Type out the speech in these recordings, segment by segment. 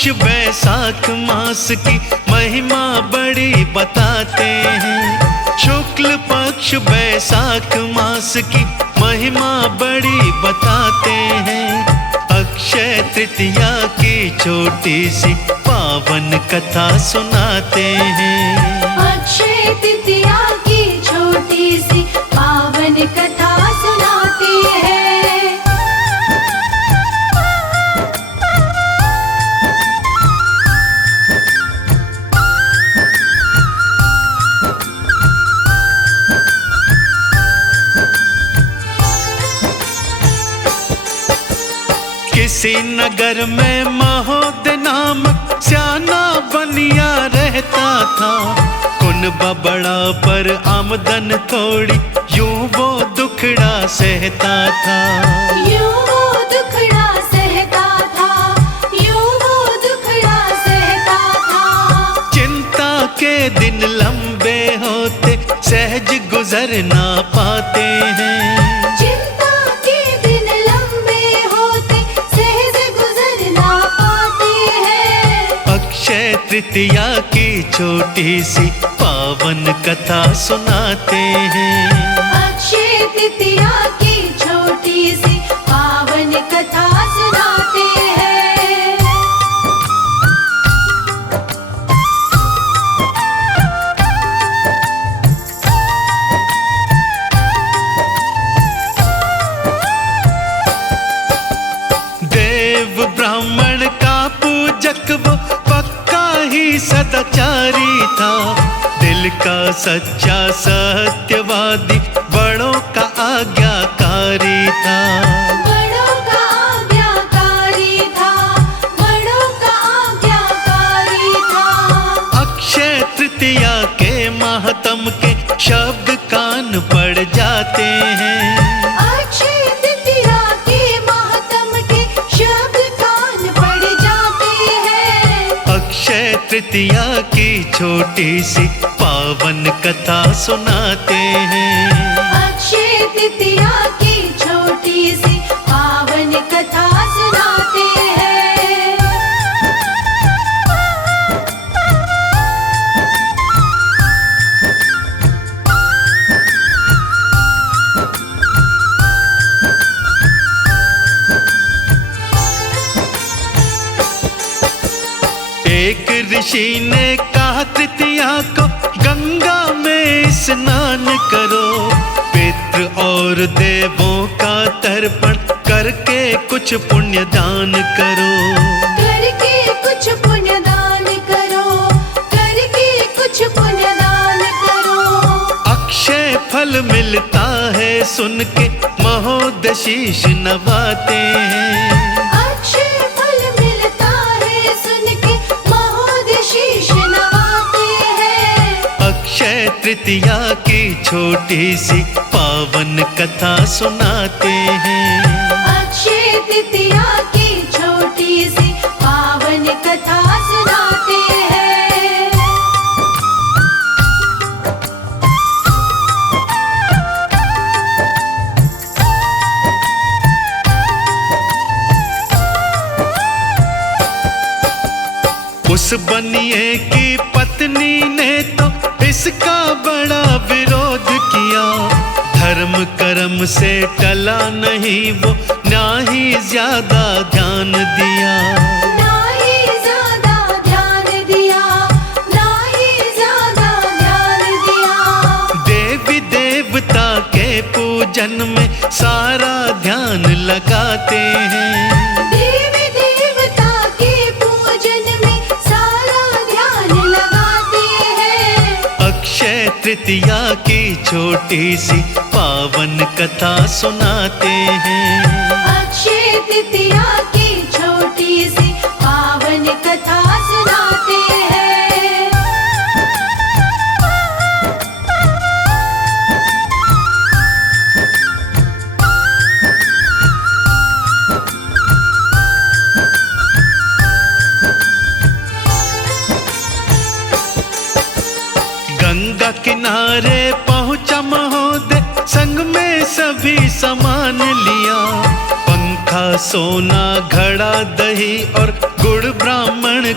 पक्ष वैशाख मास की महिमा बड़ी बताते हैं। शुक्ल पक्ष वैशाख मास की महिमा बड़ी बताते हैं। अक्षय तृतीया की छोटी सी पावन कथा सुनाते हैं। अक्षय तृतीया की छोटी सी पावन कथा सुनाते हैं। किसी नगर में महोदय नामक स्याना बनिया रहता था। कुनबा बड़ा पर आमदन थोड़ी, यूं वो दुखड़ा सहता था। यूं वो दुखड़ा सहता था, यूं वो दुखड़ा सहता था। चिंता के दिन लंबे होते सहज गुजर ना पाते हैं। अक्षय तृतीया की छोटी सी पावन कथा सुनाते हैं। अक्षय तृतीया की छोटी सी पावन कथा सुनाते हैं। देव ब्राह्मण का पूजक वो ही सदाचारी था। दिल का सच्चा सत्यवादी, बड़ों का आज्ञाकारी था। बड़ों का आज्ञाकारी था, बड़ों का आज्ञाकारी था। अक्षय तृतीया के माहत्म के शब्द कान पड़ जाते हैं। अक्षय तृतीया के माहत्म के शब्द कान पड़ जाते हैं। अक्षय तृतीया की छोटी सी पावन कथा सुनाते हैं। अक्षय तृतीया की छोटी सी पावन कथा सुनाते हैं। एक ऋषि ने कहा तृतीया को गंगा में स्नान करो। पितृ और देवों का तर्पण करके कुछ पुण्य दान करो। करके कुछ पुण्य दान करो, करके कुछ पुण्य दान करो। अक्षय फल मिलता है सुन के महोदय शीश नवाते हैं। अक्षय तृतीया की छोटी सी पावन कथा सुनाते हैं। अक्षय तृतीया की छोटी सी पावन कथा सुनाते हैं। उस बनिए की पत्नी ने तो इसका बड़ा विरोध किया। धर्म कर्म से टला नहीं वो, ना ही ज्यादा ध्यान दिया। ना ही ज्यादा ध्यान दिया, ना ही ज्यादा ध्यान दिया। देवी देवता के पूजन में सारा ध्यान लगाते हैं। देवी देवता के पूजन में सारा ध्यान लगाते हैं। अक्षय तृतीया की छोटी सी पावन कथा सुनाते हैं। अक्षय तृतीया की छोटी सी पावन कथा सुनाते हैं। गंगा किनारे पहुंचा महोदय, संग में सभी सामान लिया। पंखा, सोना, घड़ा, दही और गुड़ ब्राह्मण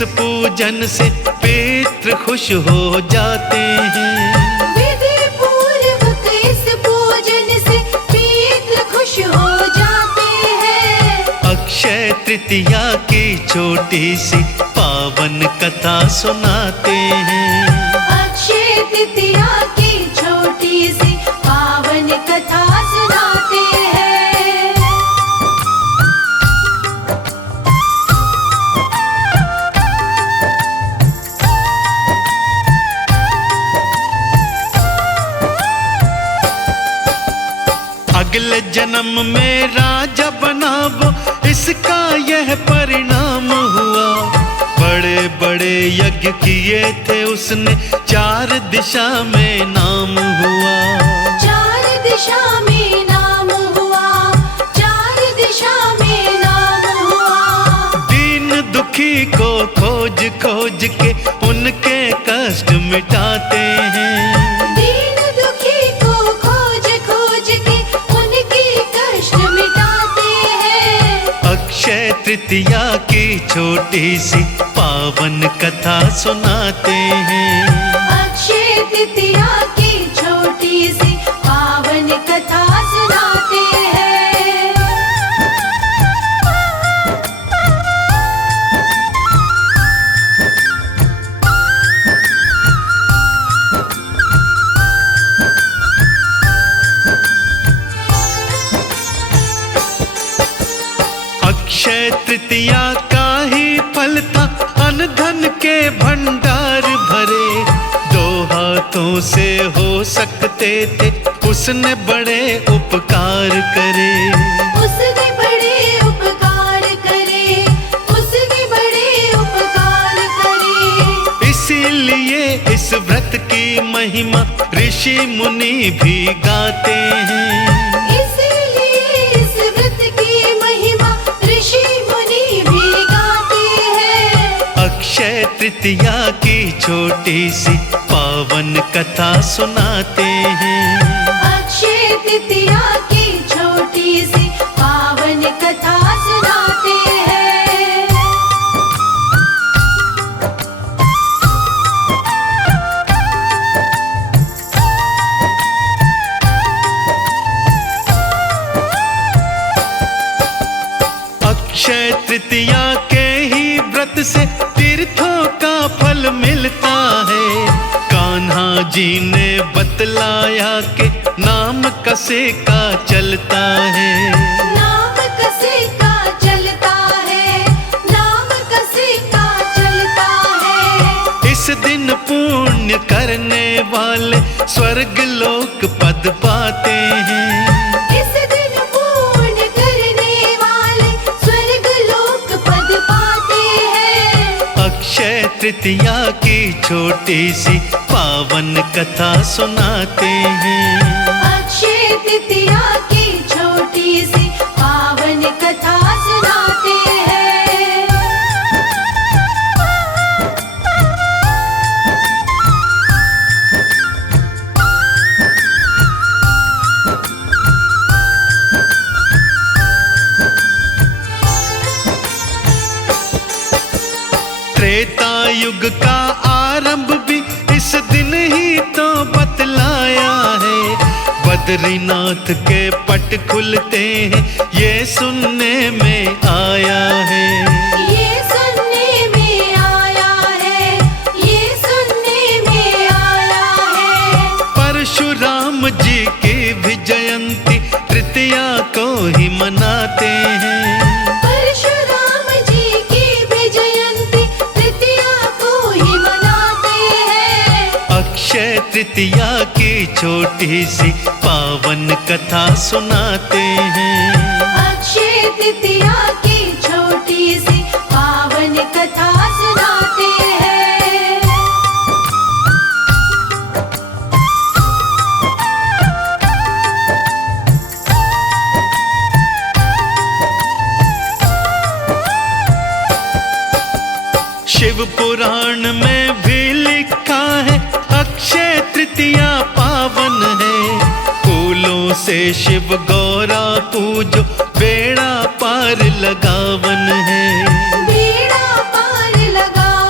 पूजन से पितृ खुश हो जाते हैं। विधि पूर्वक इस पूजन से पितृ खुश हो जाते हैं। अक्षय तृतीया की छोटी सी पावन कथा सुनाते हैं। अक्षय तृतीया की छोटी सी पावन कथा सुनाते हैं। अगले जन्म में राजा बनावो, इसका यह परिणाम हुआ। बड़े बड़े यज्ञ किए थे उसने, 4 दिशा में नाम हुआ। 4 दिशा में नाम हुआ, 4 दिशा में नाम हुआ। दीन दुखी को खोज खोज के उनके कष्ट मिटाते हैं। दीन दुखी को खोज खोज के उनकी कष्ट मिटाते हैं। अक्षय तृतीया की छोटी सी पावन कथा सुनाते हैं। अक्षय तृतीया की छोटी सी पावन कथा सुनाते हैं। अक्षय तृतीया का ही फल था, अन्न धन के भंडार भरे। 2 हाथों से हो सकते थे, उसने बड़े उपकार करे। उसने बड़े उपकार करे, उसने बड़े उपकार करे। इसीलिए इस व्रत की महिमा ऋषि मुनि भी गाते हैं। इसीलिए इस व्रत की महिमा ऋषि मुनि भी गाते हैं। अक्षय तृतीया की छोटी सी पावन कथा सुनाते हैं। अक्षय तृतीया की छोटी सी पावन कथा सुनाते हैं। अक्षय तृतीया के ही व्रत से तीर्थों का फल मिलता है। कान्हा जी ने बतलाया कि नाम कसे का चलता है। नाम कसे का चलता है, नाम कसे का चलता है। इस दिन पुण्य करने वाले स्वर्ग लोक पद पाते हैं। इस दिन पुण्य करने वाले स्वर्ग लोक पद पाते हैं। अक्षय तृतीया की छोटी सी पावन कथा सुनाते हैं। अक्षय तृतीया की छोटी सी पावन कथा सुनाते हैं। त्रेता युग का आरंभ भी इस दिन ही तो बतलाया है। बद्रीनाथ के पट खुलते हैं, ये सुनने में आया है। ये सुनने में आया है, ये सुनने में आया है। परशुराम जी की भी जयंती तृतीया को ही मनाते हैं। परशुराम जी की भी जयंती तृतीया को ही मनाते हैं। अक्षय तृतीया की छोटी सी पावन कथा सुनाते हैं। अक्षय तृतीया की छोटी सी पावन कथा सुनाते हैं। शिव पुराण में भी लिखा है, अक्षय तृतीया पावन है। फूलों से शिव गौरा पूजो, बेड़ा पार लगावन है। बेड़ा पार लगा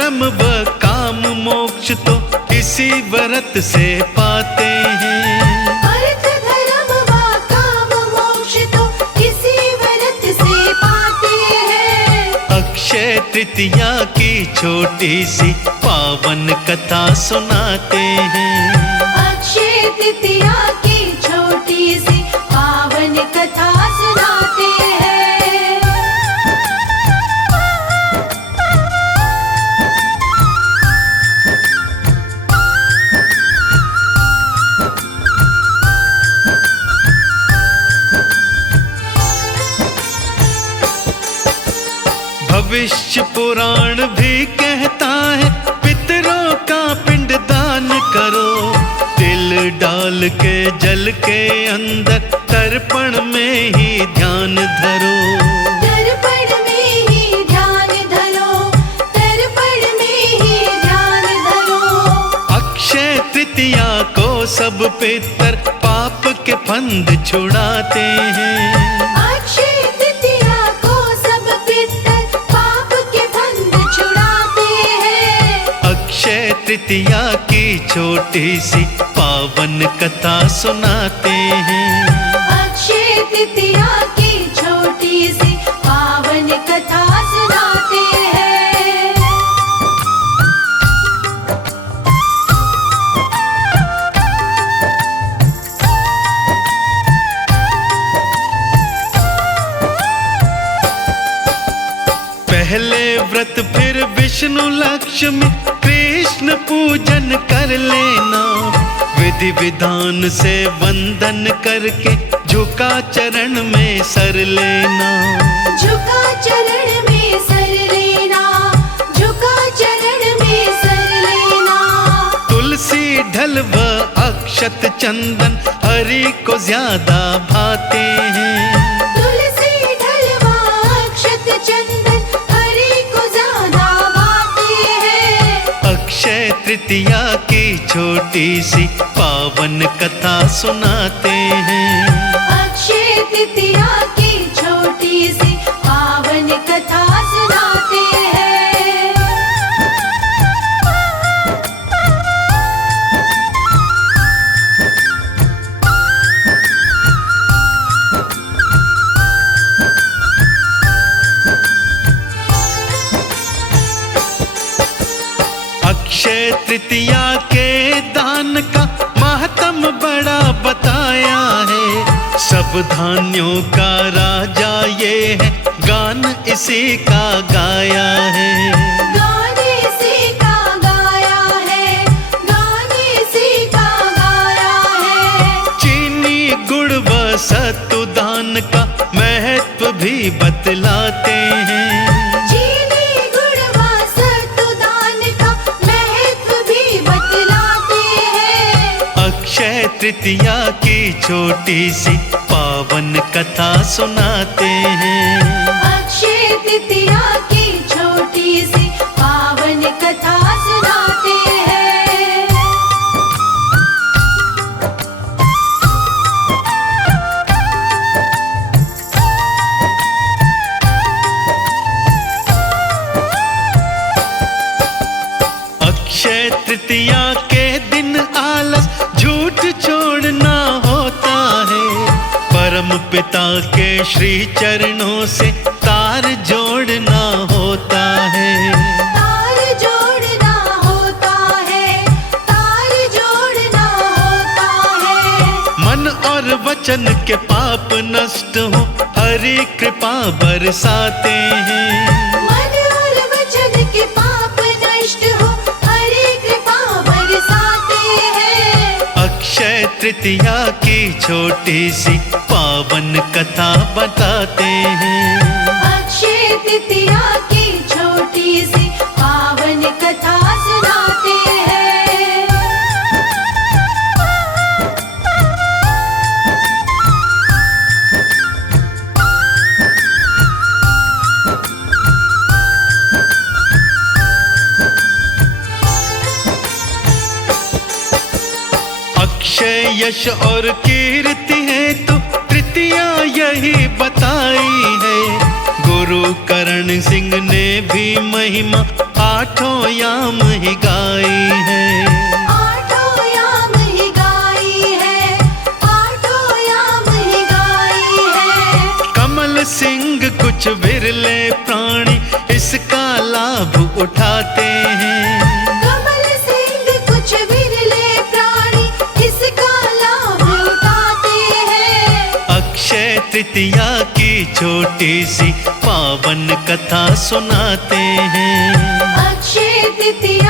धर्म व काम मोक्ष तो इसी व्रत से पाते हैं। अर्थ धर्म व काम मोक्ष तो इसी व्रत से पाते हैं। अक्षय तृतीया की छोटी सी पावन कथा सुनाते हैं। अक्षय तृतीया की छोटी सी पावन कथा सुनाते हैं। भविष्य पुराण भी कहता है पितरों का पिंड दान करो। तिल डाल के जल के अंदर तर्पण में ही ध्यान धरो। तर्पण में ही ध्यान धरो, तर्पण में ही ध्यान धरो। अक्षय तृतीया को सब पितर पाप के फंद छुड़ाते हैं। अक्षय तृतीया को सब पितर पाप के फंद छुड़ाते हैं। अक्षय तृतीया की छोटी सी पावन कथा सुनाते हैं। अक्षय तृतीया की छोटी सी पावन कथा सुनाते हैं। पहले व्रत फिर विष्णु लक्ष्मी कृष्ण पूजन कर लेना। विधि विधान से वंदन करके झुका चरण में सर लेना। झुका चरण में सर लेना, झुका चरण में सर लेना। तुलसी ढल व अक्षत चंदन हरि को ज्यादा भाते हैं। तुलसी ढलवा अक्षत चंदन हरि को ज्यादा भाते हैं। अक्षय तृतीया की छोटी सी पावन कथा सुनाते हैं। अक्षय तृतीया की छोटी सी पावन कथा सुनाते हैं। अक्षय तृतीया के दान का महत्म बड़ा बताया है। सब धान्यों का राजा ये है, गान इसी का गाया है। गान इसी का गाया है, गान इसी का गाया है। चीनी गुड़ व सत्तु दान का महत्व भी बतलाते हैं। चीनी गुड़ व सत्तु दान का महत्व भी बतलाते हैं। अक्षय तृतीया की छोटी सी पावन कथा सुनाते हैं। अक्षय तृतीया की छोटी सी पावन कथा सुनाते हैं। अक्षय तृतीया के दिन आलस झूठ छोड़ना होता है। परम पिता के श्री चरणों से तार जोड़ना होता है। तार जोड़ना होता है, तार जोड़ना होता है। मन और वचन के पाप नष्ट हो हरि कृपा बरसाते हैं। मन और वचन के पाप नष्ट हो हरि कृपा बरसाते हैं। अक्षय तृतीया की छोटी सी पावन कथा बताते हैं। अक्षय तृतीया की छोटी सी पावन कथा सुनाते हैं। अक्षय यश और कीर्ति है तो तृतीया यही बताई है। गुरु करण सिंह ने भी महिमा आठों याम ही गाई है। आठों याम ही गाई है, आठों याम ही गाई है। कमल सिंह कुछ विरले प्राणी इसका लाभ उठाते हैं। कमल सिंह कुछ विरले प्राणी इसका लाभ उठाते हैं। अक्षय तृतीया की छोटी सी पावन कथा सुनाते हैं। अक्षय तृतीया